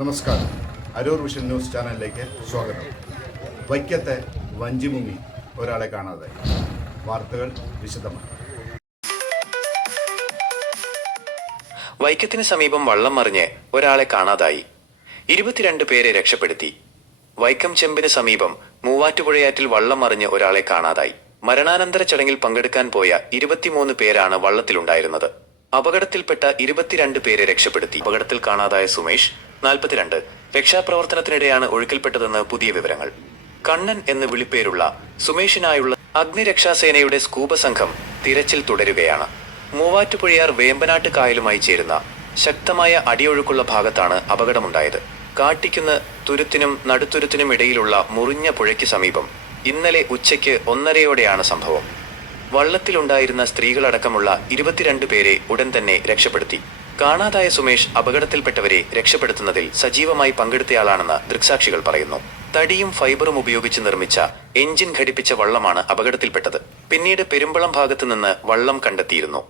നമസ്കാരം. Aroor vision news ചാനലിലേക്ക് സ്വാഗതം. വൈക്കത്തെ വഞ്ചിമുങ്ങി ഒരാളെ കാണാതെ. വാർത്തകൾ വിശദമായി. വൈക്കത്തിന് സമീപം വള്ളം മറിഞ്ഞ് ഒരാളെ കാണാതായി. 22 പേരെ രക്ഷപ്പെടുത്തി. വൈക്കം ചെമ്പിന് സമീപം മൂവാറ്റുപുഴയാറ്റിൽ വള്ളം മറിഞ്ഞ് ഒരാളെ കാണാതായി. മരണാനന്തര ചടങ്ങിൽ പങ്കെടുക്കാൻ പോയ 23 പേരാണ് വള്ളത്തിലുണ്ടായിരുന്നത്. അപകടത്തിൽപ്പെട്ട 22 പേരെ രക്ഷപ്പെടുത്തി. അപകടത്തിൽ കാണാതായ സുമേഷ് 42 രക്ഷാപ്രവർത്തനത്തിനിടെയാണ് ഒഴുക്കിൽപ്പെട്ടതെന്ന് പുതിയ വിവരങ്ങൾ. കണ്ണൻ എന്ന് വിളിപ്പേരുള്ള സുമേഷിനായുള്ള അഗ്നിരക്ഷാസേനയുടെ സ്കൂബ സംഘം തിരച്ചിൽ തുടരുകയാണ്. മൂവാറ്റുപുഴയാർ വേമ്പനാട്ട് കായലുമായി ചേരുന്ന ശക്തമായ അടിയൊഴുക്കുള്ള ഭാഗത്താണ് അപകടമുണ്ടായത്. കാട്ടിക്കുന്ന് തുരുത്തിനും നടുത്തുരുത്തിനും ഇടയിലുള്ള മുറിഞ്ഞ പുഴയ്ക്ക് സമീപം ഇന്നലെ ഉച്ചയ്ക്ക് 1:30 സംഭവം. വള്ളത്തിലുണ്ടായിരുന്ന സ്ത്രീകളടക്കമുള്ള 22 പേരെ ഉടൻ തന്നെ രക്ഷപ്പെടുത്തി. കാണാതായ സുമേഷ് അപകടത്തിൽപ്പെട്ടവരെ രക്ഷപ്പെടുത്തുന്നതിൽ സജീവമായി പങ്കെടുത്തയാളാണെന്ന് ദൃക്സാക്ഷികൾ പറയുന്നു. തടിയും ഫൈബറും ഉപയോഗിച്ച് നിർമ്മിച്ച എഞ്ചിൻ ഘടിപ്പിച്ച വള്ളമാണ് അപകടത്തിൽപ്പെട്ടത്. പിന്നീട് പെരുമ്പളം ഭാഗത്തു നിന്ന് വള്ളം കണ്ടെത്തിയിരുന്നു.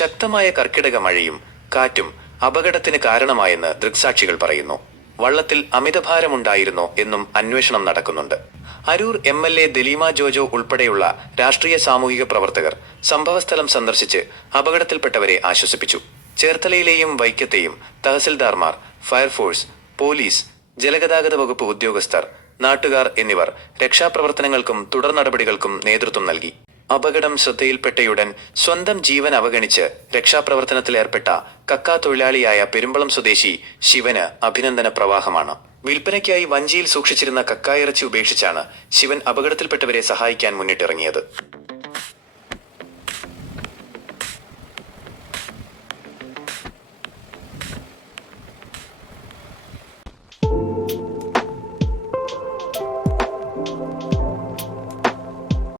ശക്തമായ കർക്കിടക മഴയും കാറ്റും അപകടത്തിന് കാരണമായെന്ന് ദൃക്സാക്ഷികൾ പറയുന്നു. വള്ളത്തിൽ അമിതഭാരമുണ്ടായിരുന്നോ എന്നും അന്വേഷണം നടക്കുന്നുണ്ട്. അരൂർ MLA ദലീമ ജോജോ ഉൾപ്പെടെയുള്ള രാഷ്ട്രീയ സാമൂഹിക പ്രവർത്തകർ സംഭവസ്ഥലം സന്ദർശിച്ച് അപകടത്തിൽപ്പെട്ടവരെ ആശ്വസിപ്പിച്ചു. ചേർത്തലയിലെയും വൈക്കത്തെയും തഹസിൽദാർമാർ, ഫയർഫോഴ്സ്, പോലീസ്, ജലഗതാഗത വകുപ്പ് ഉദ്യോഗസ്ഥർ, നാട്ടുകാർ എന്നിവർ രക്ഷാപ്രവർത്തനങ്ങൾക്കും തുടർ നടപടികൾക്കും നേതൃത്വം നൽകി. അപകടം ശ്രദ്ധയിൽപ്പെട്ടയുടൻ സ്വന്തം ജീവൻ അവഗണിച്ച് രക്ഷാപ്രവർത്തനത്തിലേർപ്പെട്ട കക്കാ തൊഴിലാളിയായ പെരുമ്പളം സ്വദേശി ശിവന് അഭിനന്ദന പ്രവാഹമാണ്. വിൽപ്പനയ്ക്കായി വഞ്ചിയിൽ സൂക്ഷിച്ചിരുന്ന കക്കായിറച്ചി ഉപേക്ഷിച്ചാണ് ശിവൻ അപകടത്തിൽപ്പെട്ടവരെ സഹായിക്കാൻ മുന്നിട്ടിറങ്ങിയത്.